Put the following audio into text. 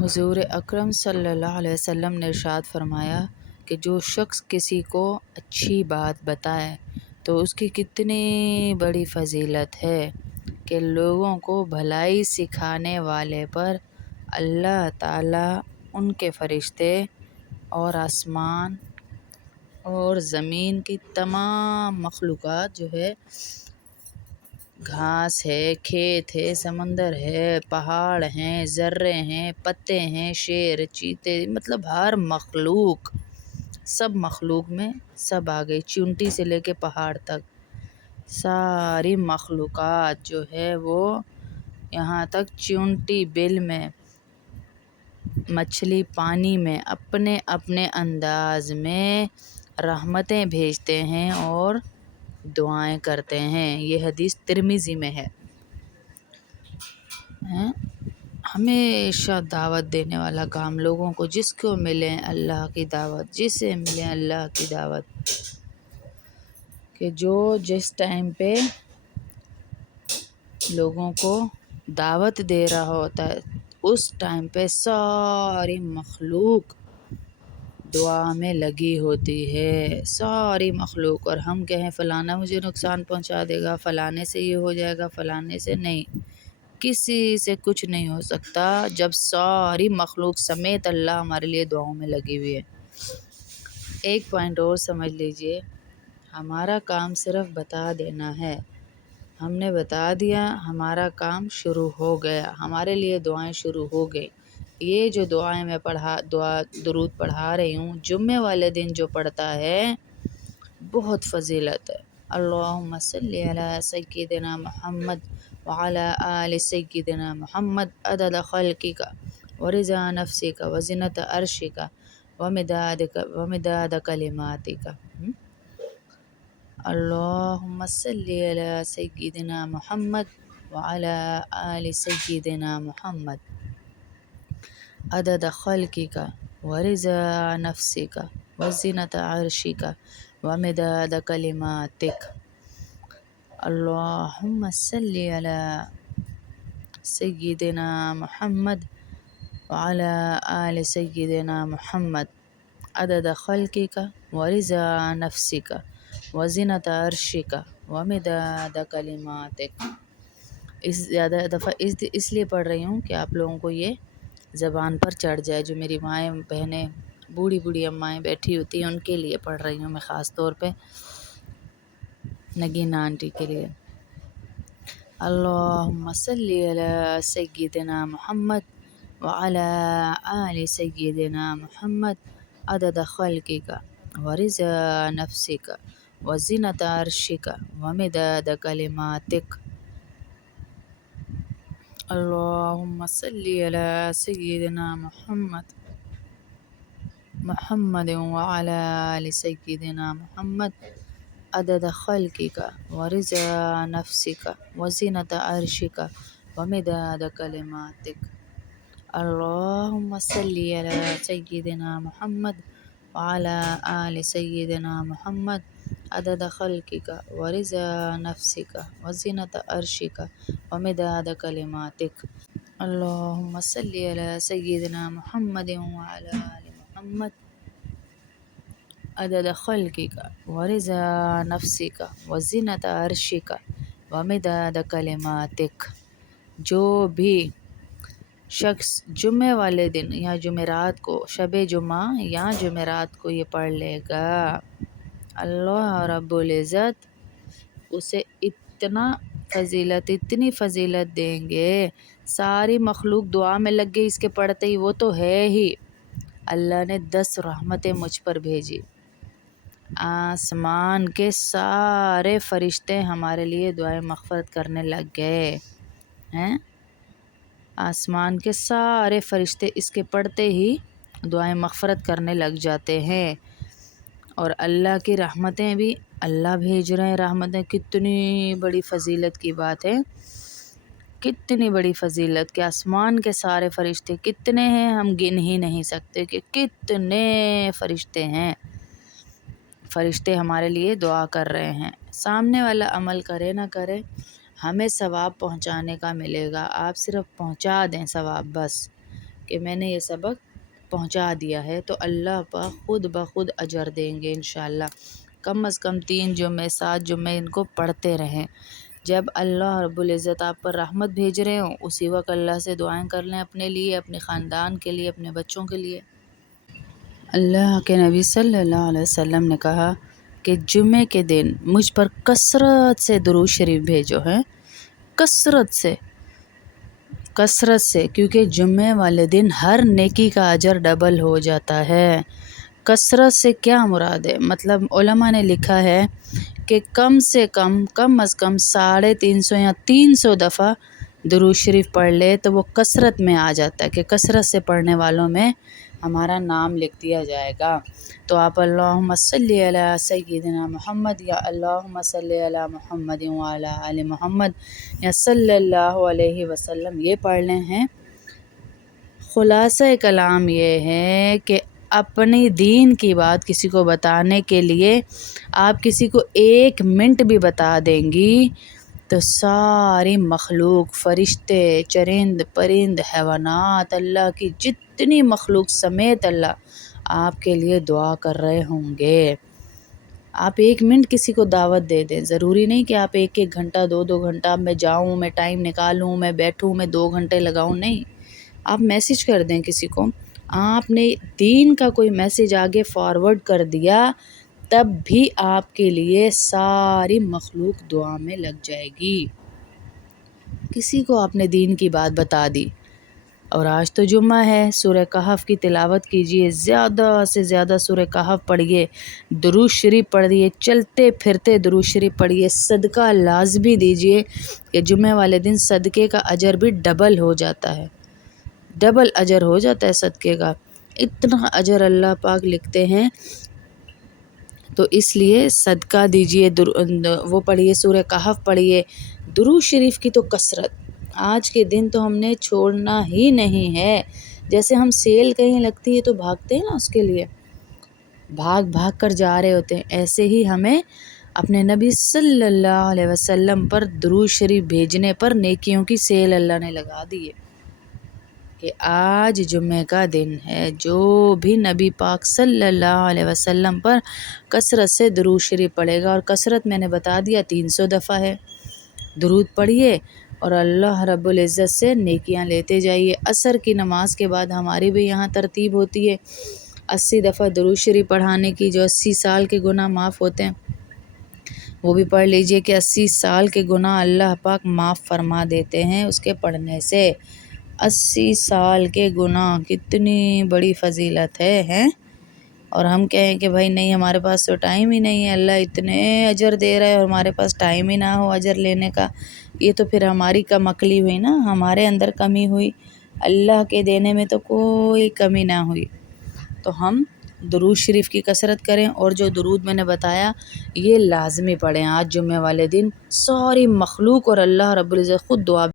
حضور اکرم صلی اللہ علیہ وسلم نے ارشاد فرمایا کہ جو شخص کسی کو اچھی بات بتائے تو اس کی کتنی بڑی فضیلت ہے کہ لوگوں کو بھلائی سکھانے والے پر اللہ تعالیٰ ان کے فرشتے اور آسمان اور زمین کی تمام مخلوقات جو ہے، گھاس ہے، کھیت ہے، سمندر ہے، پہاڑ ہیں، ذرے ہیں، پتے ہیں، شیر، چیتے، مطلب ہر مخلوق، سب مخلوق میں سب آ گئی، چونٹی سے لے کے پہاڑ تک ساری مخلوقات جو ہے وہ یہاں تک چونٹی بل میں، مچھلی پانی میں اپنے اپنے انداز میں رحمتیں بھیجتے ہیں اور دعائیں کرتے ہیں۔ یہ حدیث ترمذی میں ہے۔ ہمیشہ دعوت دینے والا کام، لوگوں کو جس کو ملے اللہ کی دعوت، جسے ملے اللہ کی دعوت، کہ جو جس ٹائم پہ لوگوں کو دعوت دے رہا ہوتا ہے اس ٹائم پہ ساری مخلوق دعا میں لگی ہوتی ہے، ساری مخلوق۔ اور ہم کہیں فلانا مجھے نقصان پہنچا دے گا، فلانے سے یہ ہو جائے گا، فلانے سے نہیں، کسی سے کچھ نہیں ہو سکتا جب ساری مخلوق سمیت اللہ ہمارے لیے دعاؤں میں لگی ہوئی ہے۔ ایک پوائنٹ اور سمجھ لیجئے، ہمارا کام صرف بتا دینا ہے۔ ہم نے بتا دیا، ہمارا کام شروع ہو گیا، ہمارے لیے دعائیں شروع ہو گئی۔ یہ جو دعائیں میں درود پڑھا رہی ہوں، جمعے والے دن جو پڑھتا ہے بہت فضیلت ہے۔ اللہم صلی علی سیدنا محمد وعلی آل سیدنا محمد عدد خلقک ورضا نفسک وزنۃ عرشک ومداد کلماتک۔ اللہم صلی علی سیدنا محمد وعلی آل سیدنا محمد عدد خلقک ورضا نفسک وزنۃ عرشک ومداد کلماتک۔ اللہم صلی علی سیدنا محمد وعلی آل سیدنا محمد عدد خلقک ورضا نفسک وزنۃ عرشک ومداد کلماتک۔ زیادہ دفعہ اس لیے پڑھ رہی ہوں کہ آپ لوگوں کو یہ زبان پر چڑھ جائے، جو میری مائیں بہنیں بوڑھی امائیں بیٹھی ہوتی ہیں ان کے لیے پڑھ رہی ہوں میں، خاص طور پہ نگینہ آنٹی کے لیے۔ اللہم صلی علی سیدنا محمد وعلی آل سیدنا محمد عدد خلقک ورضا نفسک وزنۃ عرشک ومداد کلماتک۔ اللہم صلی علی سیدنا محمد وعلی آل سیدنا محمد عدد خلقک ورضا نفسک وزنۃ عرشک ومداد کلماتک۔ اللہم صلی علی سیدنا محمد وعلی آل سیدنا محمد عدد خلقک ورضا نفسک وزنۃ عرشک ومداد کلماتک۔ اللہم صلی علی سیدنا محمد وعلی آل محمد عدد خلقک ورضا نفسک وزنۃ عرشک ومداد کلماتک۔ جو بھی شخص جمعے والے دن یا جمعرات کو، شب جمعہ یا جمعرات کو یہ پڑھ لے گا، اللہ رب العزت اسے اتنی فضیلت دیں گے۔ ساری مخلوق دعا میں لگ گئی اس کے پڑھتے ہی، وہ تو ہے ہی، اللہ نے 10 رحمتیں مجھ پر بھیجی، آسمان کے سارے فرشتے ہمارے لیے دعائیں مغفرت کرنے لگ گئے ہیں۔ آسمان کے سارے فرشتے اس کے پڑھتے ہی دعائیں مغفرت کرنے لگ جاتے ہیں، اور اللہ کی رحمتیں بھی اللہ بھیج رہے ہیں۔ رحمتیں کتنی بڑی فضیلت کی بات ہے، کتنی بڑی فضیلت کہ آسمان کے سارے فرشتے کتنے ہیں ہم گن ہی نہیں سکتے کہ کتنے فرشتے ہیں۔ فرشتے ہمارے لیے دعا کر رہے ہیں، سامنے والا عمل کرے نہ کرے ہمیں ثواب پہنچانے کا ملے گا، آپ صرف پہنچا دیں ثواب بس۔ کہ میں نے یہ سبق پہنچا دیا ہے، تو اللہ پاک خود بخود اجر دیں گے انشاءاللہ۔ کم از کم 3 جمعے 7 جمعے ان کو پڑھتے رہیں۔ جب اللہ رب العزت آپ پر رحمت بھیج رہے ہوں، اسی وقت اللہ سے دعائیں کر لیں اپنے لیے، اپنے خاندان کے لیے، اپنے بچوں کے لیے۔ اللہ کے نبی صلی اللہ علیہ وسلم نے کہا کہ جمعے کے دن مجھ پر کثرت سے درود شریف بھیجو ہیں، کثرت سے، کیونکہ جمعے والے دن ہر نیکی کا اجر ڈبل ہو جاتا ہے۔ کثرت سے کیا مراد ہے؟ مطلب علماء نے لکھا ہے کہ کم از کم 350 یا 300 دفعہ درود شریف پڑھ لے تو وہ کثرت میں آ جاتا ہے، کہ کثرت سے پڑھنے والوں میں ہمارا نام لکھ دیا جائے گا۔ تو آپ اللہم صلی علی سیدنا محمد یا اللہم صلی علی محمد وعلی آل محمد یا صلی اللہ علیہ وسلم یہ پڑھ لیں ہیں۔ خلاصہ کلام یہ ہے کہ اپنی دین کی بات کسی کو بتانے کے لیے آپ کسی کو 1 منٹ بھی بتا دیں گی تو ساری مخلوق، فرشتے، چرند پرند، حیوانات، اللہ کی جتنی مخلوق سمیت اللہ آپ کے لیے دعا کر رہے ہوں گے۔ آپ 1 منٹ کسی کو دعوت دے دیں، ضروری نہیں کہ آپ 1 گھنٹہ 2 گھنٹہ میں جاؤں، میں ٹائم نکالوں، میں بیٹھوں، میں 2 گھنٹے لگاؤں، نہیں۔ آپ میسیج کر دیں کسی کو، آپ نے دین کا کوئی میسیج آگے فارورڈ کر دیا، تب بھی آپ کے لیے ساری مخلوق دعا میں لگ جائے گی۔ کسی کو آپ نے دین کی بات بتا دی۔ اور آج تو جمعہ ہے، سورہ کہف کی تلاوت کیجئے، زیادہ سے زیادہ سورہ کہف پڑھیے، درود شریف پڑھیے، چلتے پھرتے درود شریف پڑھیے، صدقہ لازمی دیجئے کہ جمعہ والے دن صدقے کا اجر بھی ڈبل ہو جاتا ہے، ڈبل اجر ہو جاتا ہے صدقے کا، اتنا اجر اللہ پاک لکھتے ہیں۔ تو اس لیے صدقہ دیجئے، وہ پڑھیے، سورہ کہف پڑھیے، درود شریف کی تو کثرت آج کے دن تو ہم نے چھوڑنا ہی نہیں ہے۔ جیسے ہم سیل کہیں لگتی ہے تو بھاگتے ہیں نا، اس کے لیے بھاگ کر جا رہے ہوتے ہیں، ایسے ہی ہمیں اپنے نبی صلی اللہ علیہ وسلم پر درود شریف بھیجنے پر نیکیوں کی سیل اللہ نے لگا دی ہے کہ آج جمعہ کا دن ہے، جو بھی نبی پاک صلی اللہ علیہ وسلم پر کثرت سے درود شریف پڑھے گا، اور کثرت میں نے بتا دیا 300 دفعہ ہے، درود پڑھیے اور اللہ رب العزت سے نیکیاں لیتے جائیے۔ عصر کی نماز کے بعد ہماری بھی یہاں ترتیب ہوتی ہے 80 دفعہ درود شریف پڑھانے کی، جو 80 سال کے گناہ معاف ہوتے ہیں وہ بھی پڑھ لیجئے کہ 80 سال کے گناہ اللہ پاک معاف فرما دیتے ہیں اس کے پڑھنے سے۔ 80 سال کے گناہ کتنی بڑی فضیلت ہے۔ اور ہم کہیں کہ بھائی نہیں، ہمارے پاس تو ٹائم ہی نہیں ہے، اللہ اتنے اجر دے رہا ہے اور ہمارے پاس ٹائم ہی نہ ہو اجر لینے کا، یہ تو پھر ہماری کم عقلی ہوئی نا، ہمارے اندر کمی ہوئی، اللہ کے دینے میں تو کوئی کمی نہ ہوئی۔ تو ہم درود شریف کی کثرت کریں، اور جو درود میں نے بتایا یہ لازمی پڑھیں۔ آج جمعہ والے دن ساری مخلوق اور اللہ رب العزت خود دعا